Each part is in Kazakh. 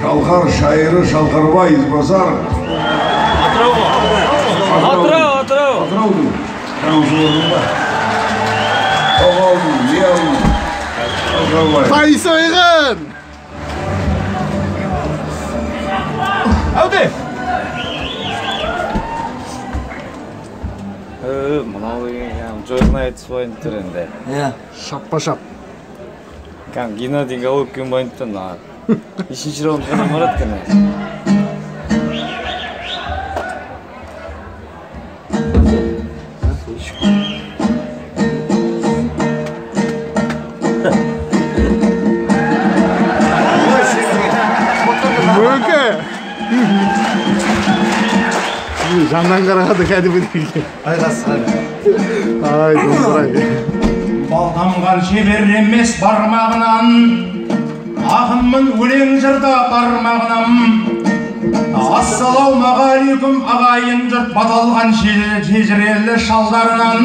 Шалқар шайыры Шалқарбай Ізбасар. Атырау. Қайсы ойған? Әуде! Мынау жойғын айтыс бойын түрінде. Шаппа шап. Геннадий Головкин бойын түрінде. Үшінші раунд ғана марат кені. Жаннан қарағады кәдімгі деге. Ай, домбырай. Балдамған шебер емес бармағынан, ақынмын өлең жырда бармағынан. Ассалаумағалейкум ағайын жұрт баталған жежірелі шалдарынан.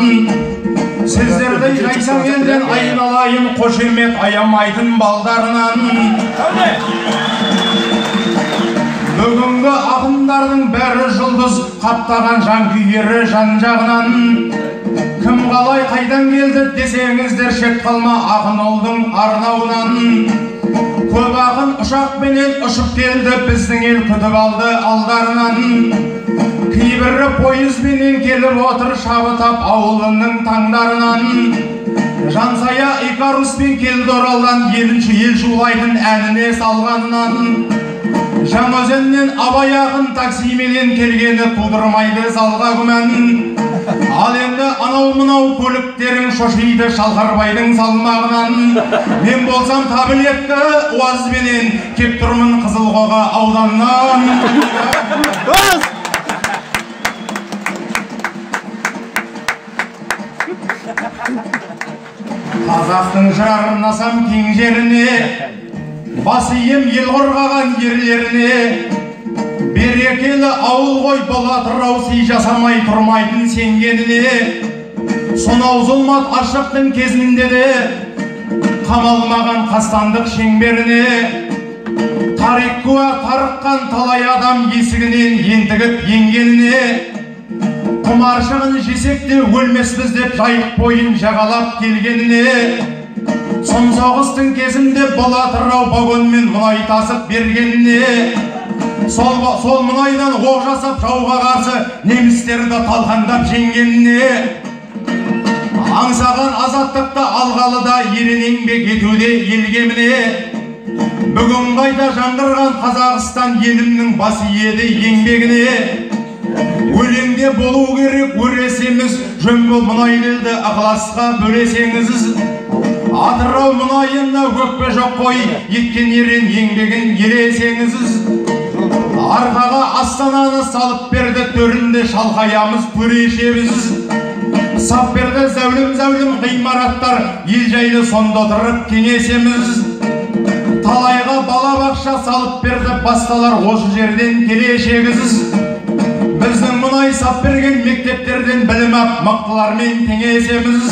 Сіздерді жайсаң елден айналайын қошемет аямайтын балдарынан. Бүгінгі ақындардың бәрі жұлдыз қаптаған жан күйері жан жағынан. Кім қалай қайдан келді десеңіздер шет қалма ақын ұлдың арнауынан. Көп ақын ұшақпенен ұшып келді біздің ел күтіп алды алдарынан. Кейбірі пойызбенен келіп отыр шабытап ауылының таңдарынан. Жансая Икаруспен келді оралдан елінші ел шулайтын әніне салғанынан. Жаңаөзеннен Абай ақын таксименен келгені тудырмайды залға күмән. Ал енді анау-мынау көліктерің шошиды Шалқарбайдың салмағынан. Мен болсам табілетті уазбенен кеп тұрмын Қызылқоға ауданнан. Қазақтың жырарнасам кең жеріне, бас ием ел қорғаған ерлеріне. Берекелі ауыл ғой бұл Атырау, сый жасамай тұрмайтын сенгеніне. Сонау зұлмат аштықтың кезінде де қамалмаған қастандық шеңберіне. Тарих куә тарыққан талай адам есігінен ентігіп енгеніне. Құмаршығын жесек те өлмеспіз деп жайық бойын жағалап келгеніне. Сон соғыстың кезінде бұл Атырау вагонмен мұнай тасып бергеніне. Сол мұнайдан оқ жасап жауға қарсы немістерді талқандап жеңгеніне. Аңсаған азаттықты алғалыда ерен еңбек етуде елгеміне. Бүгін қайта жаңғырған Қазақстан елімнің бас иеді еңбегіне. Өлеңде болу керек өресеміз, жөн бол мұнай келді ықыласқа бөлесеңіз. Атырау мұнайында өкпе жоқ қой, еткен ерен еңбегін елесеңіз. Арқаға Астананы салып берді төрінде шалқаямыз төрешеміз. Сап берді зәулім ғимараттар, ел жайлы сонда отырып кеңесеміз. Талайға балабақша салып берді басталар осы жерден келешегіз. Біздің мұнай сап берген мектептерден білім ап мықтылармен теңесеміз.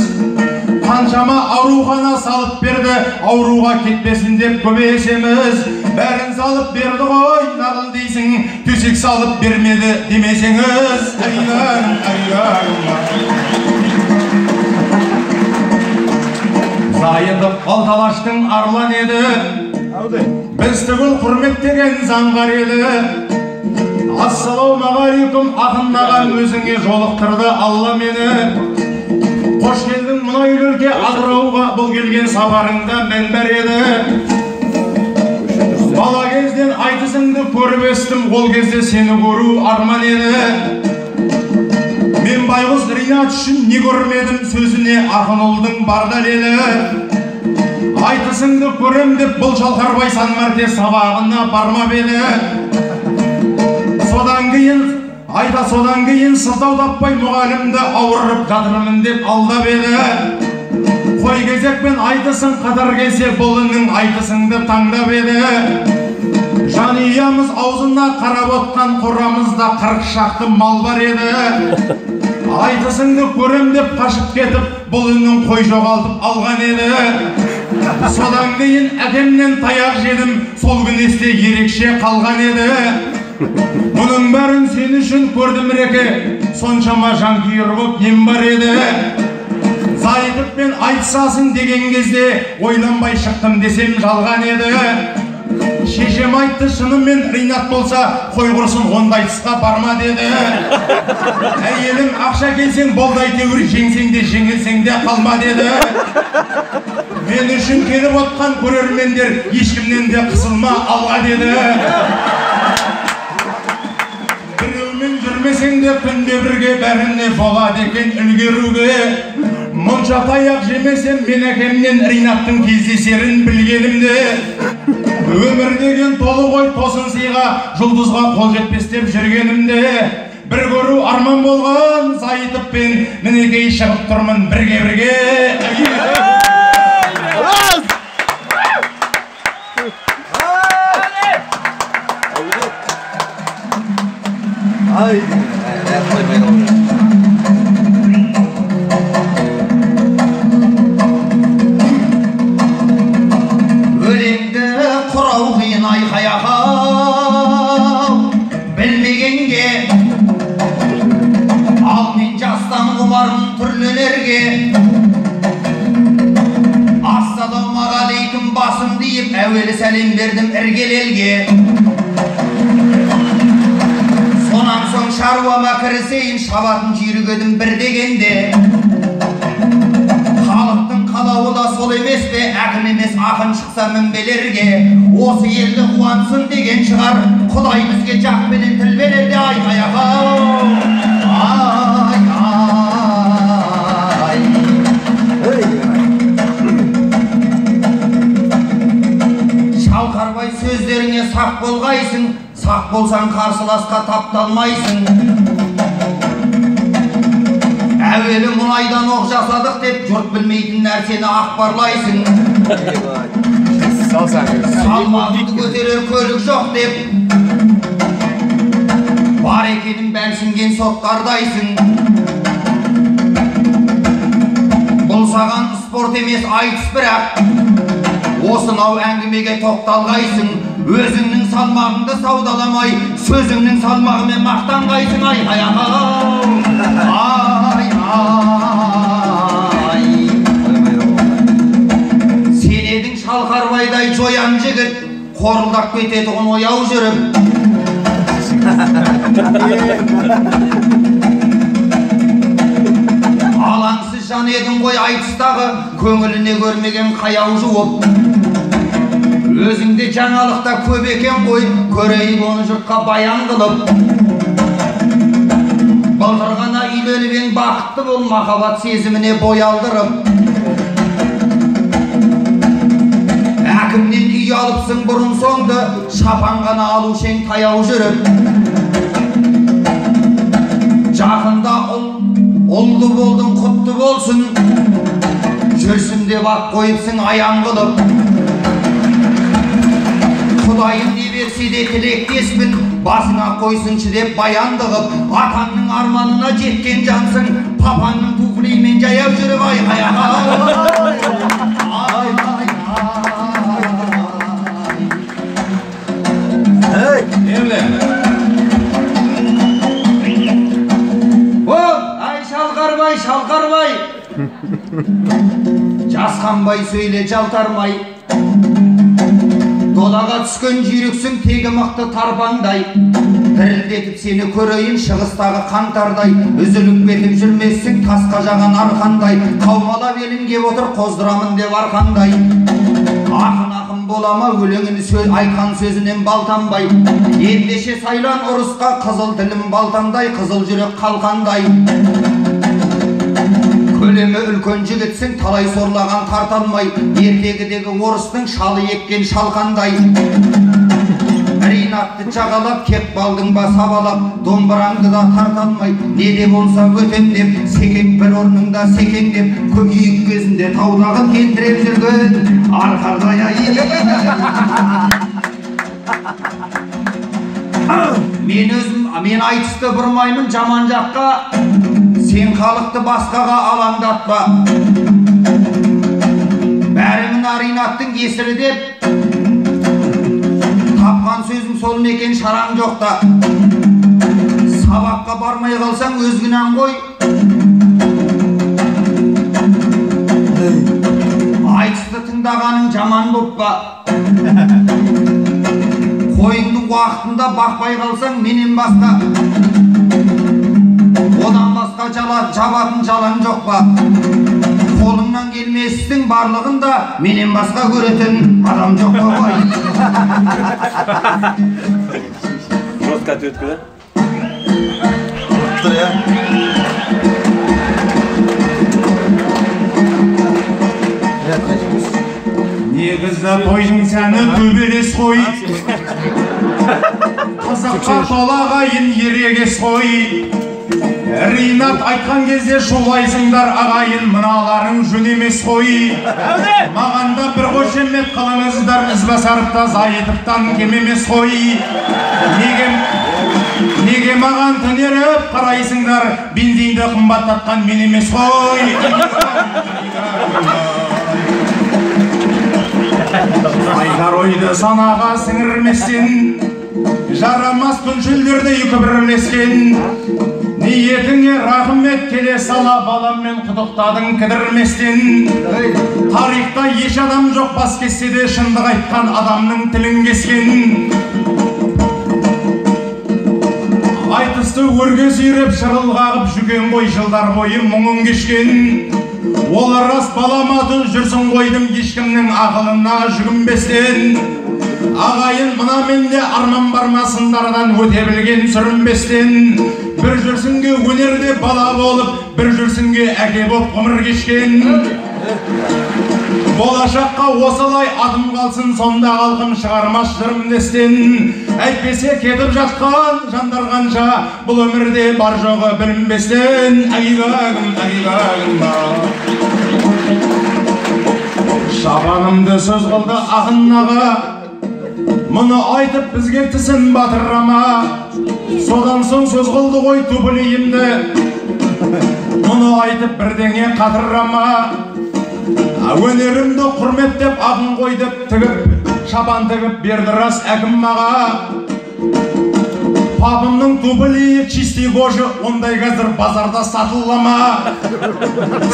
Қаншама аурухана салып берді, ауруға кетпесін деп көбесеміз. Бәрін салып берді ғой, нағыл дейсің, төсек салып бермеді демесеңіз. Зайытып қалталаштың арлан еді, біз түгіл құрметтеген заңғар еді. Ассалаумағалейкум ақындаған өзіңе жолықтырды Алла мені. Қош келдің мұнай өлке Атырауға, бұл келген сапарыңда мән бар еді. Бала кезден айтысыңды көріп өстім, ол кезде сені көру арман еді. Мен байғұс Ринат үшін не көрмедім, сөзіне ақын ұлдың бар дәлелі. Айтысыңды көрем деп бұл Шалқарбай сан мәрте сабағына бармап еді. Содан кейін сылтау таппай мұғалімді ауырып жатырмын деп алдап еді. Қой кезекпен айтысың қатар келсе, бұл үннің айтысыңды таңдап еді. Жанұямыз аузына қарап отқан қорамызда 40 шақты мал бар еді. Айтысыңды көрем деп қашып кетіп, бұл үннің қой жоғалтып алған еді. Содан кейін әкемнен таяқ жедім, сол күн есте ерекше қалған еді. Мұның бәрін сен үшін көрдім реке, соншама жанкүйер боп нем бар еді. Зайытыппен айтысасың деген кезде ойланбай шықтым десем жалған еді. Шешем айтты шынымен Ринат болса қой құрсын ондай айтысқа барма деді. Әйелім ақша келсең болды әйтеуір жеңсең де жеңілсең де қалма деді. Мен үшін келіп отқан көрермендер ешкімнен де қысылма алға деді. Біреумен жүрмесең де күнде бірге бәріне болады екен үлгеруге. Мұнша таяқ жемесем мен әкемнен Ринаттың кездесерін білгенімде. Өмір деген толы ғой тосын сыйға, жұлдызға қол жетпес деп жүргенімде. Бір көру арман болған Зайытыппен мінекей шығып тұрмын бірге. Өлеңді құрау қиын айқаяқау білмегенге, ал мен жастан құмармын түрлі өнерге. Ассалаумағалейкум басым дейіп әуелі сәлем бердім іргелелге. Сонан соң шаруама кірісейін, шабатын жүйрік бір дегенде. Халықтың қалауы да сол емес пе, әкім емес ақын шықса мінбелерге. Осы елді қуансын деген шығар, Құдай бізге жақ пенен тіл берерде айқаяқау. Шалқарбай сөздеріңе сақ болғайсың, сақ болсаң қарсыласқа тапталмайсың. Әуелі мұнайдан оқ жасадық деп, жұрт білмейтін нәрсені ақпарлайсың. Салмағыңды көтерер көлік жоқ деп, бар екенін бәлсінген соттардайсың. Бұл саған спорт емес айтыс бірақ, осынау әңгімеге тоқталғайсың. Өзіңнің салмағыңды саудаламай, сөзіңнің салмағымен мақтанғайсың. Айқаяқау, сен едің Шалқарбайдай жоян жігіт, қорылдап кететұғын ояу жүріп. Алаңсыз жан едің ғой айтыстағы, көңіліне көрмеген қаяу жуып. Өзіңде жаңалықта көп екен ғой, көрейік оны жұртқа баян қылып. Былтыр ғана үйленіп ең бақытты бол, махаббат сезіміне бой алдырып. Әкімнен үй алыпсың бұрын соңды, шапан ғана алушең таяу жүріп. Жақында ұлды болдың құтты болсын, жүрсін деп ақ қойыпсың аян қылып. Құдайым не берсе де тілектеспін, басыңа қойсыншы деп баяндығып. Атаңның арманына жеткен жансың, папаңның туфлимен жаяу жүріп айқаяқау. Ай Шалқарбай, Шалқарбай, жасқанбай сөйле жалтармай. Додаға түскен жүйріксің тегі мықты тарпаңдай. Дірілдетіп сені көрейін шығыстағы қаңтардай. Үзіліп кетіп жүрмессің тасқа жаған арқандай. Қаумалап елін кеп отыр қоздырамын деп арқандай. Ақын болама өлеңін айтқан сөзінен балтанбай. Ендеше сайлан ұрысқа қызыл тілім балтандай, қызыл жүрек қалқандай. Көлемі үлкен жігітсің талай сорлаған қарталмай. Ертегідегі орыстың шалы еккен шалқандай. Ринатты жағалап кеп балдың ба сабалап, домбыраңды да тарталмай. Не де болса өтем деп, секең бір орныңда секең деп, көкейік кезінде таудағы тентіреп жүрген арқардай Мен айтысты бұрмаймын жаман жаққа, сен халықты басқаға алаңдатпа. Бәріңін аринаттың кесірі деп тапқан сөзің сол ма екен шараң жоқта. Сабаққа бармай қалсаң өз күнәң ғой. Айтысты тыңдағаның жаман боп па. Қойыңның уақытында бақпай қалсаң менен басқа. Одан басқа жабатын жалаң жоқ па. Қолыңнан келместің барлығында менен басқа көретін адам жоқ па ғой. Жестко ответка, да? Негізі тойдың сәні төбелес қой. Қазаққа толағайын ерегес қой. Ринат айтқан кезде шулайсыңдар ағайын, мыналарың жөн емес қой. Мағанда бір қошемет қылыңыздар, ізбасарыпта зайытыптан кем емес қой. Неге маған түнеріп қарайсыңдар, бензинді қымбаттатқан мен емес қой. Айтар ойды санаға сіңірместен, жарамас күншілдерді екі бірлескен. Ниетіңе рахмет келе сала баламмен құдықтадың кідірместен. Тарихта еш адам жоқ бас кессе де шындық айтқан адамның тілін кескен. Айтысты өрге сүйреп шырылғағып жүген ғой жылдар бойы мұңын кешкен. Ол рас баламатын жүрсін қойдым ешкімнің ақылына жүгінбестен. Ағайын мына менде арман бармасындардан өте білген сүрінбестен. Bir жүрсінге өнерде бала болып, bir жүрсінге әке болып ғұмыр кешкен. Болашаққа осылай атым қалсын, сонда қалқым шығармас жырымдестен. Әйтпесе кетіп жатқан жандар қанша, бұл өмірде бар жоғы білінбестен. Әйгағым шабанымды сөз қылды ақыннаға, мұны айтып бізге тісін батыррама. Содан соң сөз қылды ғой түбілейімді, мұны айтып бірдеңе қатыррама. Өнерімді құрметтеп ағын қойдып тігіп, шабан тігіп берді рас әкім маға. Папымның түбілейі чистый кожы, ондай қазір базарда сатылама.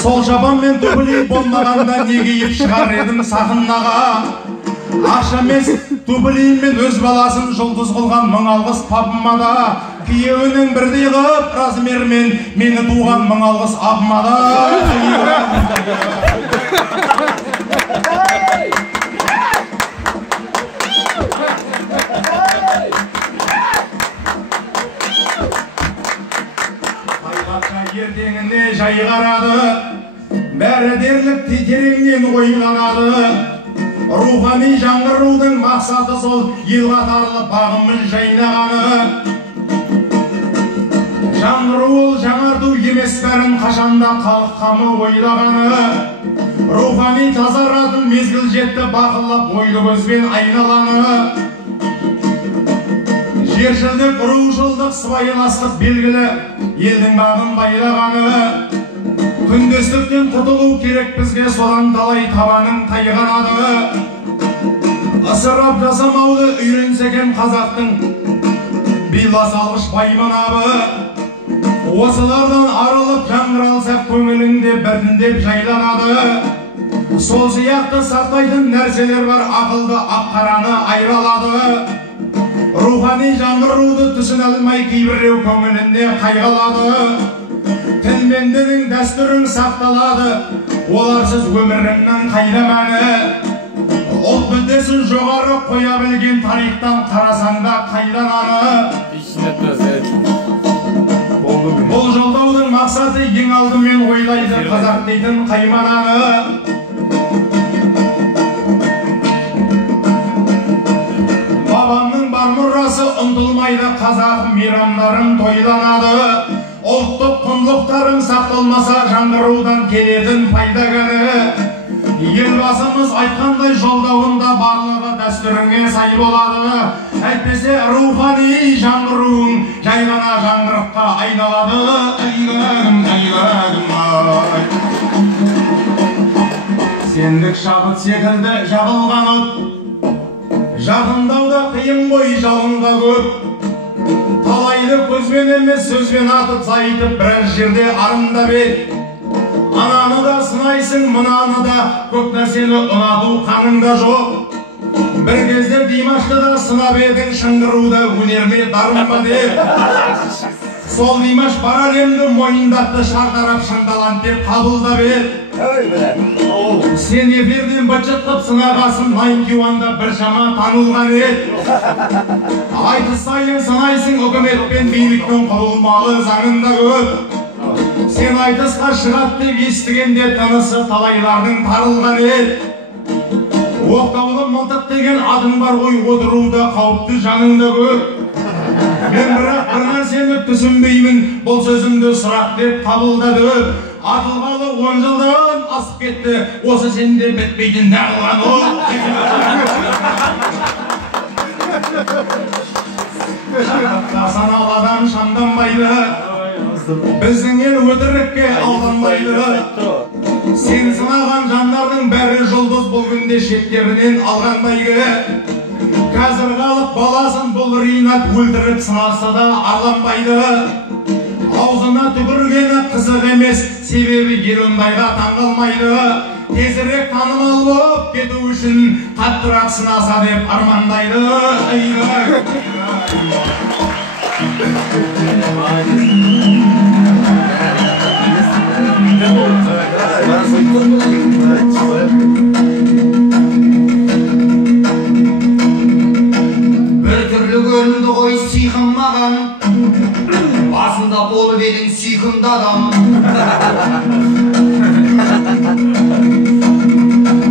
Сол шабан мен түбілей болмағанда неге еп шығар едім сақыннаға. Ақшамес түбілеймен өз баласын жұлдыз қылған мың алғыс папыма да. Күйеуінің бірдей қып размермен мені туған мың алғыс апыма да. Қайғатқа ертеңіне жай қарады, бәрі дерлік тереңнен ойланады. Рухани жаңғырудың мақсаты сол, ел қатарлы бағымыз жайнағаны. Жаңғыру ол жаңарту емес, бәрін қашанда халық қамы ойлағаны. Рухани тазаратын мезгіл жетті, бақылап ойлы көзбен айналаны. Жершілдік, рушылдық, сыбайластық белгілі, елдің бағын байлағаны. Күндестіктен құтылу керек бізге, содан талай табаның тайғанады. Ысырап жасамауды үйренсекен қазақтың билас алғыш байманабы. Осылардан арылып жаңғыралсақ көңіліңде біртіндеп жайланады. Сол сияқты сақтайтын нәрселер бар, ақылды ақ-қараны айралады. Рухани жаңғыруды түсіне алмай кейбіреу көңілінде қайғалады. Тіл мен дінің дәстүрің сақталады, оларсыз өміріңнің қайда мәні. Ұлт мүддесін жоғары қоя білген тарихтан қарасаңда қайдананы. Бұл жолдаудың мақсаты ең алдымен ойлайды қазақ дейтін қаймананы. Бабамның бар мұрасы ұмытылмайды, қазақ мейрамдарым тойланады. Ұлттық құндылықтарым сақталмаса жаңғырудан келетін пайда кәрі. Елбасымыз айтқандай жолдауында барлығы дәстүріңе сай болады. Әйтпесе рухани жаңғыруың жай ғана жаңғырыққа айналады. Әйгағым, сендік шабыт секілді жағылған от жақындауда қиын ғой жалынға көп талайды көзбен емес сөзбен атып зайытып біраз жерде арындап ед ананы да сынайсың мынаны да көп нәрсені ұнату қаныңда жоқ бір кезде Димашты да сынап едің шыңғыруда өнер ме дарын ба деп сол Димаш бар әлемді мойындатты шартарап шыңдалан деп қабылдап ед сен эфирден быт-шыт қып сынағасын 91-да біршама танылған ед айтыс сайын сынайсың үкімет пен биліктің құбылмалы заңында көп сен айтысқа шығат деп естігенде тынысы талайлардың тарылған ед оқтаулы мылтық деген адым бар ғой отыруда қауіпті жаныңда көп мен бірақ бір нәрсені түсінбеймін бұл сөзімді сұрақ деп қабылдады атылғалы 10 жылдан асып кетті осы сенде бітпейтін нағылған ол саналы адам шамданбайды біздің ел өтірікке алданбайды сен сынаған жандардың бәрі жұлдыз бұл күнде шеттерінен алған бәйгі қазір халық баласын бұл ринат өлтіріп сынаса да арланбайды аузына түкіргені қызық емес себебі ел ондайға таңғалмайды тезірек танымал болып кету үшін қаттырақ сынаса деп армандайды Біртүрлі көрінді ғой сүйкім маған басында болып едің сүйкімді адам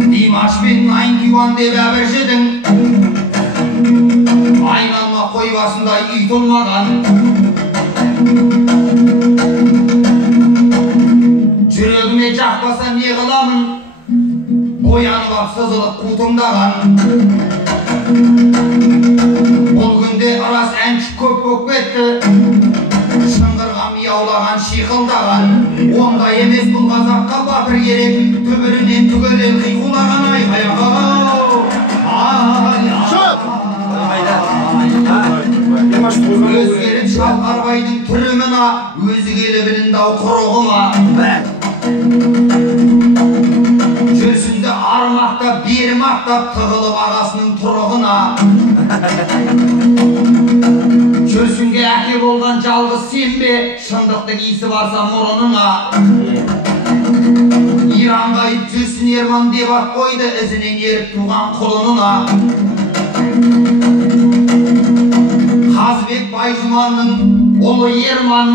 Димаш пен 91 деп әбіржедің айналма қой басында үй толмаған жүрегіме жақпаса не қыламын боянып ап сызылып қу тыңдаған бұл күнде рас әнші көп болып кетті шыңғырға мияулаған шиқылдаған ондай емес бұл қазаққа батыр керек түбірінен түгелен қиқулаған өзгеріп шалқарбайдың түрі мына өзі келі біліндау құрығыма жүрсінді армақтап бері мақтап тығылып ағасының тұрығына жүрсінге әке болған жалғыз сен бе шындықтың иісі барса мұрыныңа иранға жүрсін ерман деп ат қойды ізінен еріп туған құлынына Қазбек Байжұманның ұлы Ерман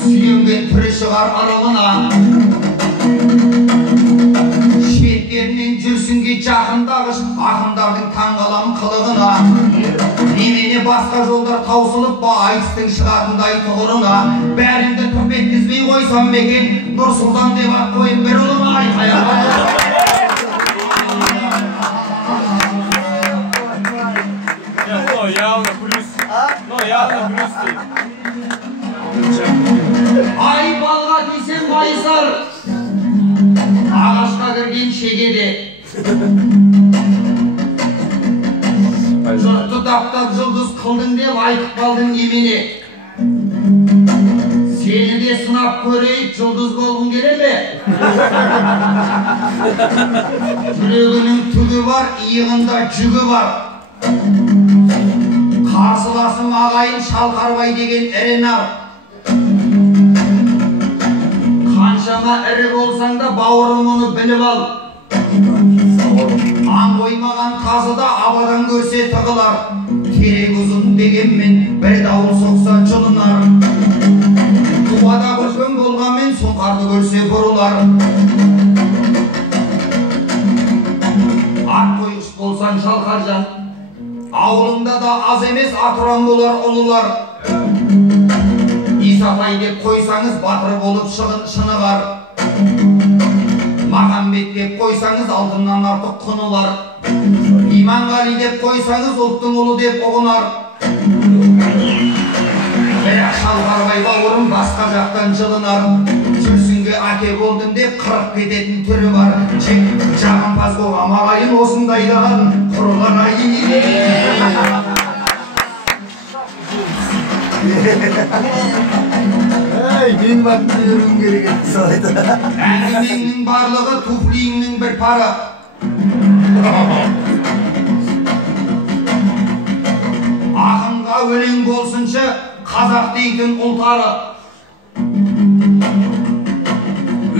сүйенген түрі шығар аралына шеттерінен жүрсінге жақындағыш ақындардың таңғалам қылығына немене басқа жолдар таусылып ба айтыстың шығатындай тұғырына бәріңді тұрып еткізбей қойсам екен Нұрсұлтан деп ат қойып бір ұлыма айқаяға ай балға тисең байсар ағашқа кірген шегеде жұртты таптап жұлдыз қылдың деп айтып қалдың немене сені де сынап көрейік жұлдыз болғың келе ме жүрегінің түгі бар иығында жүгі бар қарсыласым ағайын Шалқарбай деген ірі нар қаншама ірі болсаң да бауырым оны біліп ал аң қоймаған қазыда абадан көрсе тығылар керек ұзын дегенмен бір дауыл соқса жұлынар тубада көшкен болғанмен сұңқарды көрсе бұрылар ат қойғыш болсаң Шалқаржан ауылыңда да аз емес атыран болар ұлылар Исатай деп қойсаңыз батыр болып шынығар Махамбет деп қойсаңыз алтыннан артық құнылар Иманғали деп қойсаңыз ұлттың ұлы деп ұғынар бірақ Шалқарбай бауырым басқа жақтан жылынар жүрсінге күйеуге әке болдым деп қырып кететін түрі бар. Жағымпаз болған ағайын осындайдан құрған ай. Мен бақытты өруім керек еді солайда. Әңгімеңнің барлығы туфлиіңнің бір пары. Ақынға өлең болсыншы қазақ дейтін ұлтары.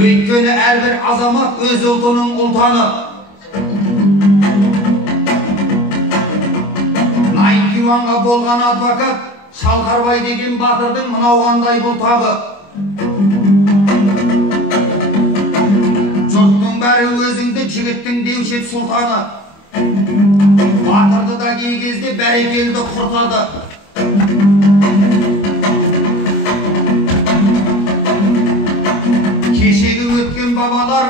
Өйткені әрбір азамат өз ұлтының ұлтаны. Найкюанға болған адвокат Шалқарбай деген батырдың мынау қандай бұл тағы. Жұрттың бәрі өзіңді жігіттің деушет сұлтаны. Батырды да кей кезде бәрекелді құртады. Кешегі өткен бабалар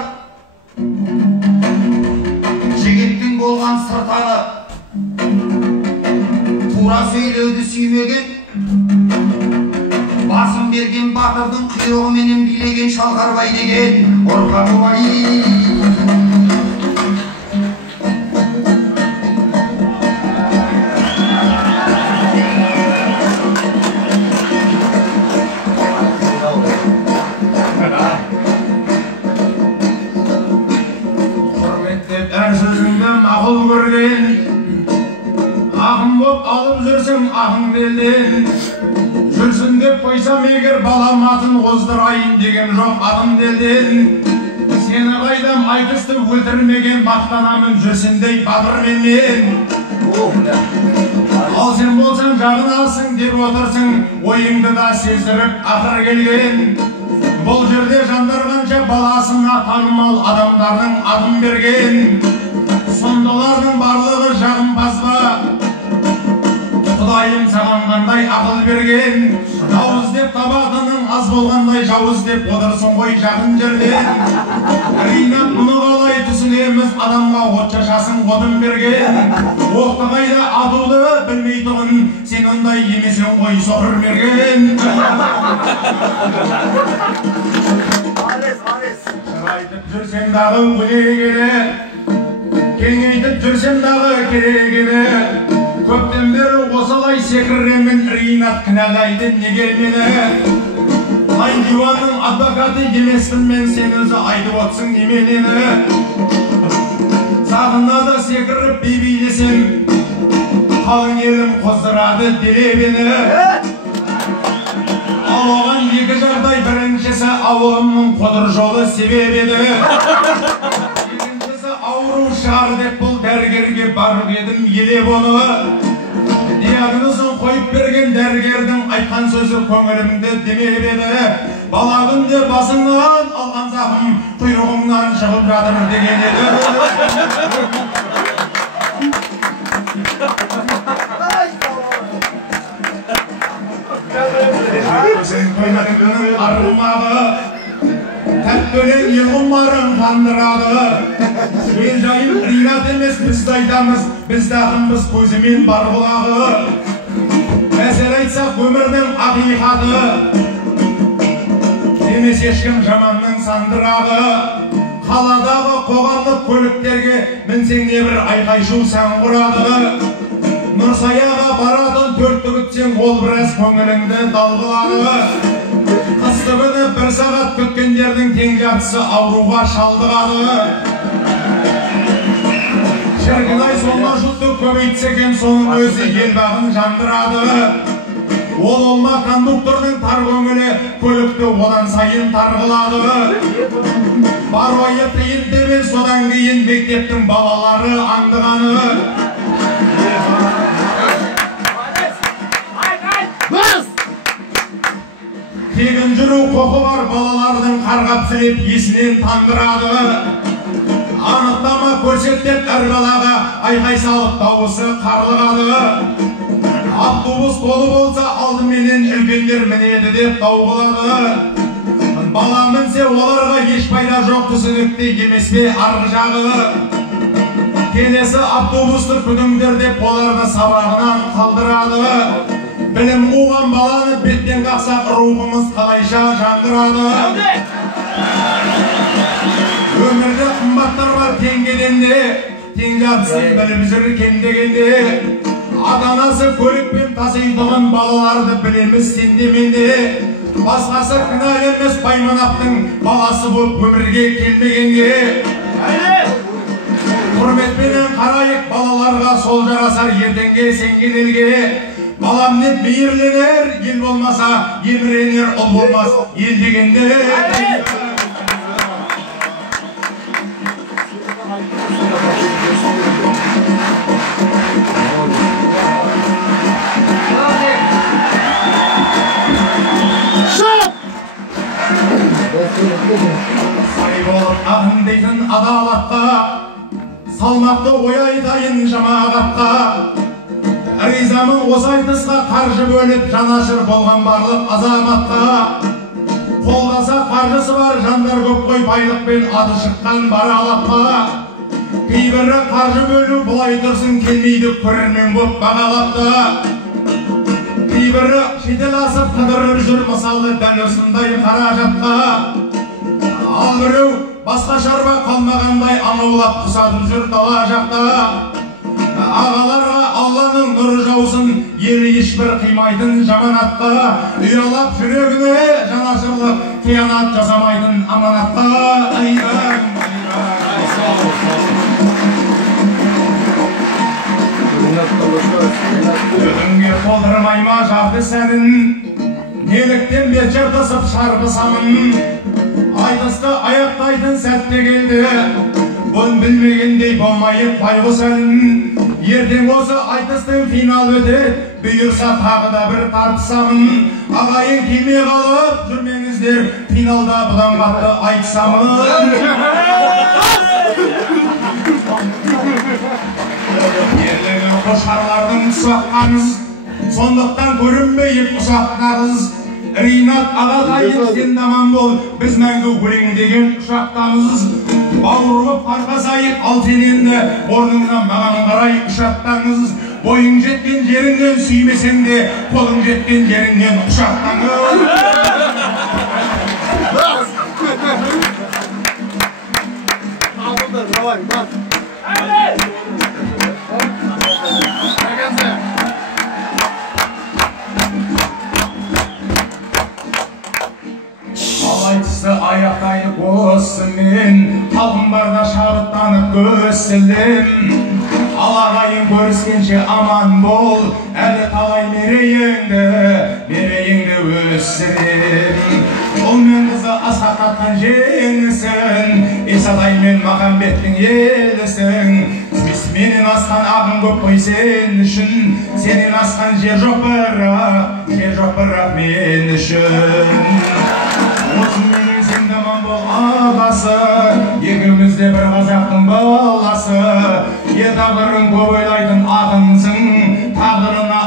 жігіттің болған сыртаны. Тура сөйлеуді сүймеген, басын берген батырдың құйрығыменен билеген Шалқарбай деген ұрпағы бар. Құрметтеп әр сөзіңді мақұл көрген, ақын боп алып жүрсің ақын белден. Жүрсін деп қойсам егер балам атын қоздырайын деген жоқ атым делден. Сені қайдам айтысты өлтірмеген мақтанамын жүрсіндей батырмен мен. Ал сен болсаң жағынасың деп отырсың, ойыңды да сездіріп ақыр келген. Бұл жерде жандар қанша баласына танымал адамдардың атын берген. Сондалардың барлығы жағымпаз ба? Құдайым саған қандай ақыл берген. Жауыз деп табатының аз болғандай жауыз деп отырсың ғой жақын жерден. Ринат мұны қалай түсінеміз, адамға от шашасын қодын берген. Оқты қайда атуды білмей тұғын, сен ондай емесен ғой соқыр берген. Айтып жүрсем дағы өлегені, кеңейтіп жүрсем дағы керегені. Көптен бері осылай секіремін, Ринат кінәлайды неге мені. Найдиванның адвокаты емеспін мен, сен өзі айтып отсың неменені. Сағынада секіріп бейбейлесем, қалың елім қоздырады делебені. Ал оған екі жағдай, біріншісі ауылымның қодыр жолы себеп еді. Ауру шығар деп бұл дәрігерге барып едім елеп оны. Диагнозын қойып берген дәрігердің айтқан сөзі көңілімді демеп еді. Бала күнде басыңнан алған зақым құйрығыңнан шығып жатыр деген еді. Сен қойнатының арғымағы, тәттөлен елғымарын қандырады. Мен жайым Ринат емес, бізді айтамыз, бізді ақынбыз көзімен бар бұлағы. Мәселе айтсақ өмірдің ақиқаты, демес ешкім жаманның сандырағы. Қаладағы қоғамдық көліктерге мінсең небір айқай-шу сән құрады. Нұрсаяға баратын төртті күтсең ол біраз көңіліңді далғылады. Қысты күні бір сағат күткендердің тең жартысы ауруға шалдығады. Шіркін-ай соңға жұтты көбейтсекен соның өзі ел бағын жандырады. Ол олма кондуктордың тар көңілі көлікті одан сайын тарғылады. Бар ойы тиын тебен содан кейін мектептің балалары аңдығаны. Тегін жүру құқы бар балалардың қарғап сілеп есінен тандырады. Анықтама көрсеттеп әр балаға айқай салып дауысы қарлығады. Автобус толы болса алдыменен үлкендер мінеді деп дауғылады. Бала мінсе оларға еш пайда жоқ, түсінікті емес пе арғы жағы. Келесі автобусты күтіңдер деп оларды сабағынан қалдырады. Білім қуған баланы беттен қақсақ рухымыз қалайша жаңғырады. Ömürde kımbattар var tengeden de, teң жартысын біліп жүр кем дегенде. Ата-анасы көлікпен таситылған балаларды білеміз сенде менде. Басқасы кінә емес Байманақтың баласы болып өмірге келмегенге. Құрметпенен қарайық балаларға, сол жарасар ертеңге сенген елге. Балам деп мейірленер, ел болмаса еміренер, ұл болмас ел дегенде. Сай болып ағын дейтін адалатқа, салмақты ой айтайын жамағатқа. Ризамын осы айтысқа, қаржы бөліп жанашыр болған барлық азаматқа. Қолдаса қаржысы бар жандар көп қой, байлықпен аты шыққан бар алапқа. Кейбірі қаржы бөлу бұлай тұрсын, келмейді көрермен боп бағалапта. Кейбірі шетел асып қыдырып жүр, мысалы дәл осындай қаражатқа. Ал біреу басқа шаруа қалмағандай анаулап құсатып жүр дала жақта. Ағаларға Алланың нұры жаусын, елі ешбір қимайтын жаманатқа. Ұялап жүрегіне жанашырлық, қиянат жасамайтын аманатқа. Өтінге толдырмай ма жарды сәнін, неліктен бет жыртысып шарпысамын. Айтысты аяқтайтын сәтте келді, бұн білмегендей болмайық байғұс әлін. Ертең осы айтыстың финал өтер, бұйырса тағы да бір тартысамын. Ағайын келмей қалып жүрмеңіздер, финалда бұдан қатты айтысамын. Ерлігі қошқарлардың ұсаққаныз, сондықтан көрінбейік ұсақтағыз. Ринат ағатайым сен даман бол, біз мәңгі өлең деген ұшақтамыз. Бауырып қарқасайық, ал сен енді орныңнан маған қарай ұшақтаңыз. Бойың жеткен жеріңнен сүймесең де, қолың жеткен жеріңнен ұшақтаңыз. Айтысы аяқтайды осымен, халқым барда шабыттанып көсілдім. Алағайын көріскенше аман бол, әлі талай мерейіңді өсірем. Ұл мен қызы асқақтатқан жеңісің, Исатай мен Махамбеттің елісің. Менен асқан ағын көп қой сен үшін, сенен асқан жер жоқ бірақ мен үшін. Осы менің сен даман бол ағасы, екеуміз де бір қазақтың баласы. Тағдырын көп ойлайтын ақынсың, тағдырына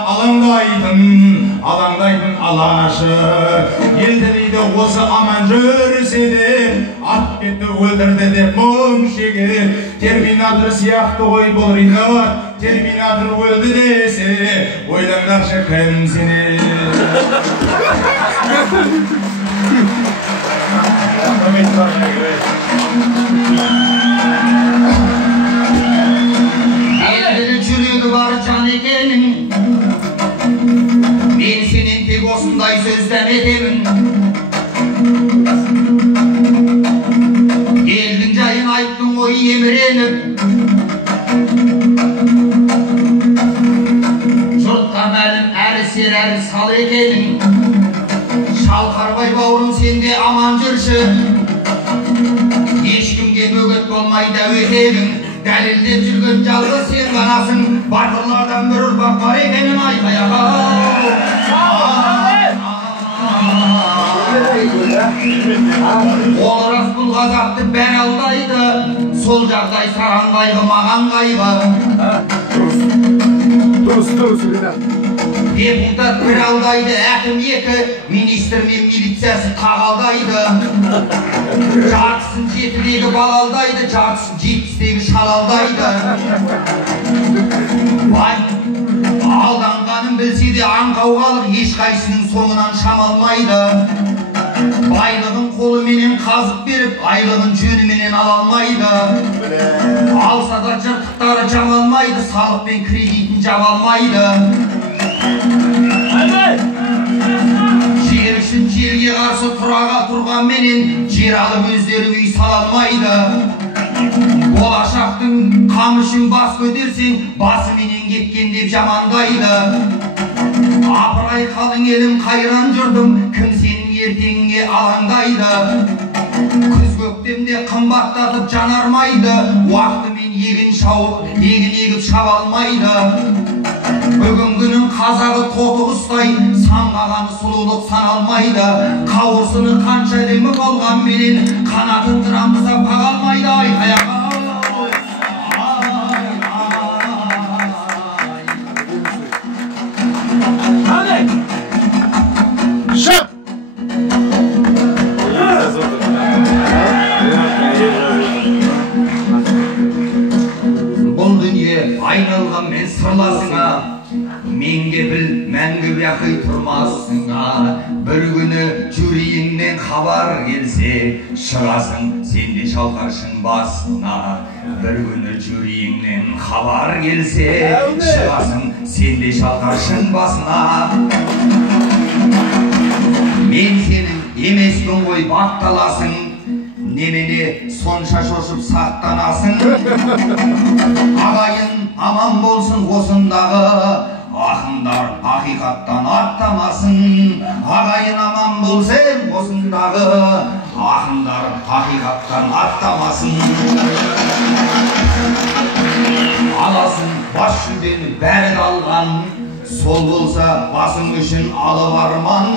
алаңдайтын алашы. Елді дейді осы аман жүрсе де, ат кетті өлтірді деп мұң шеге. Терминатор сияқты ғой бұл Ринат, терминатор өлді десе, ойлаңдаршы кім сене. Елділік жүрегі бар жан екенің, мен сенен тек осындай сөзден етемін. Елдің жайын айттың ғой еміреніп, жұртқа мәлім әрі сер әрі сал екенің. Шалқарбай бауырым сенде аман жүрші, ешкімге бөгет болмай дәу етегің. Дәлелдеп жүрген жалғыз сен ғанасың, батырлардан бір ұрпақ бар екенін айтай аға. Ол рас бұл қазақты бәр алдайды, сол жағдай саған қайғы маған қайғы. Дұрыс, Ринат. Депутат бір алдайды, әкім екі, министр мен милициясы қағалдайды. Жартысын жетідегі балалдайды, жартысын жетпістегі шалалдайды. Алданғанын білсе де аңқау қалып, ешқайсының соңынан шамалмайды. Байлығын қолыменен қазып беріп, айлығын жөніменен ала алмайды. Алса да жыртықтары жаба алмайды, салық пен кредитін жаба алмайды. Жер үшін жерге қарсы тұраға тұрғанменен жер алып өздері үй сала алмайды. Болашақтың қамышын бас көтерсең, басыменен кеткен деп жамандайды. Апырай қалың елім, қайран жұртым, кім сенің ертеңге алаңдайды. Күз көктемде қымбаттатып жанармайды, уақытымен егін егіп шаба алмайды. Бүгінгінің қазағы тоты құстай, самғағаны сұлулық саналмайды. Қауырсыны қанша демі болғанменен қанатын дырамызап қағалмайды. Айқаяға Шап! Бұл дүние айналған мен сырласыңа, менге біл мәңгі бақи тұрмасыңа. Бір күні жүрейіңнен хабар келсе, шығасың сенде шалқаршың басына. Бір күні жүрейіңнен хабар келсе, шығасың сенде шалқаршың басына. Мен сенің емеспін ғой, бақталасың, немене сонша шошып сақтанасың. Ағайын аман болсын осындағы, ақындар ақиқаттан аттамасын. Ағайын аман болсын осындағы, ақындар ақиқаттан аттамасын. Аласың бас жүлдені бәрі алған, сол болса басың үшін алып арман.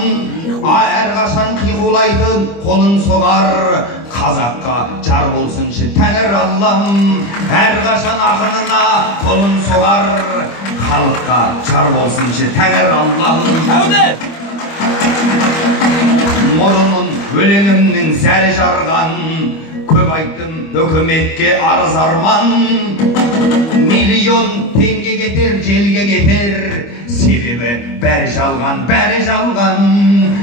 Әрқашан қиғулайтын қолын соғар, қазаққа жар болсыншы тәңір Аллам. Әрқашан ақынына қолын соғар, халыққа жар болсыншы тәңір Аллам. Мұрынын өлеңімнің зәрі жарған, көп айттым үкіметке арыз арман. Миллион теңге кетер, желге кетер, себебі бәрі жалған, бәрі жалған.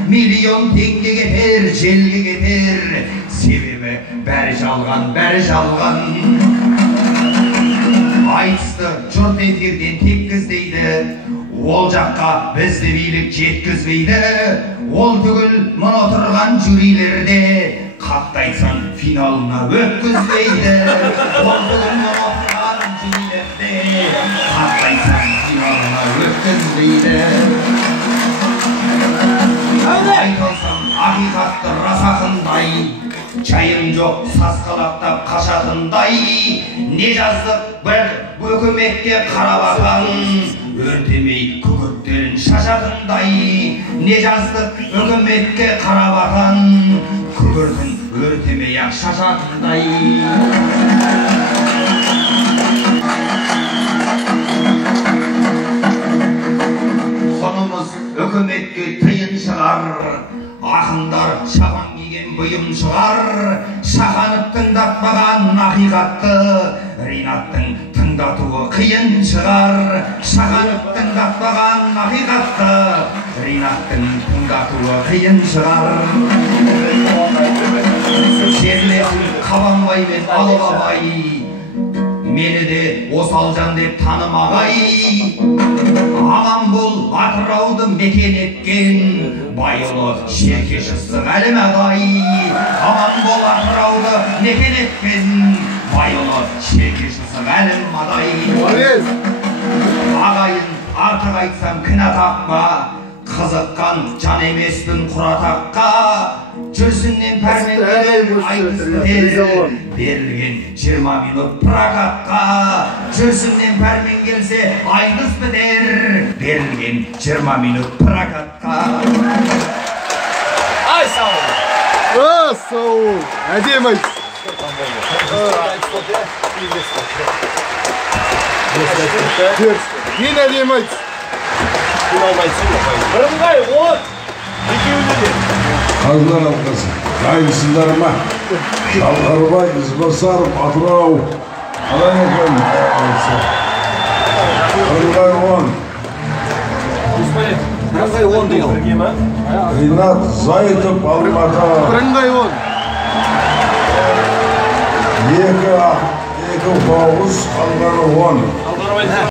Миллион теңге кетер, желге кетер, себебі бәрі жалған, бәрі жалған. Айтысты жұрт эфирден теккіздейді, ол жаққа бізді билік жеткізбейді. Ол түгіл мұны отырған жюрилерде, қақтайсан финалына өткізбейді. Ол түгіл мұны отырған жюрилерде, қақтайсан финалына өткізбейді. Айтылсам ақиқатты рас ақындай, жайым жоқ сасқалақтап қашатындай. Не жаздық бір өкіметке қарап ақан, өртемей күкірттерін шашатындай. Не жаздық өкіметке қарап ақан, күкіртін өртемей ақ шашатындай. Сонымыз өкіметке тыйын шығар, ақындар шапан киген бұйым шығар. Шаханып тыңдатпаған ақиқатты, Ринаттың тыңдатуы қиын шығар. Шаханып тыңдатпаған ақиқатты, Ринаттың тыңдатуы қиын шығар. Жерлесін Қабанбай мен Алып абай, мені де осал жан деп танымағай. Аман бол Атырауды мекен еткен, байұлы шеркешісі Әлім ағай. Аман бол Атырауды мекен еткен, байұлы шеркешісі Әлім ағай. Ағайын артық айтсам кінә тақпа, қызыққан жан емеспін құратаққа. Жүрсіннен пәрмендеген айтыстыр, берілген 20 минут прокатқа. Жүрсіннен пәрмен келсе айтыс бітер, берілген 20 минут прокатқа. Ай, сау ol. Сау ol. Әдем айт. Мен әдем айт. Бірыңғай, от! Екеуіне де. Қаздар алқасы, қайысындар ма? Шалқарбай, Ізбасаров, Атырау. Қалай екен? Бірыңғай оған. Бірыңғай от. Ринат Зайытов Алматы. Бірыңғай он. 2 9 қалғаны 10.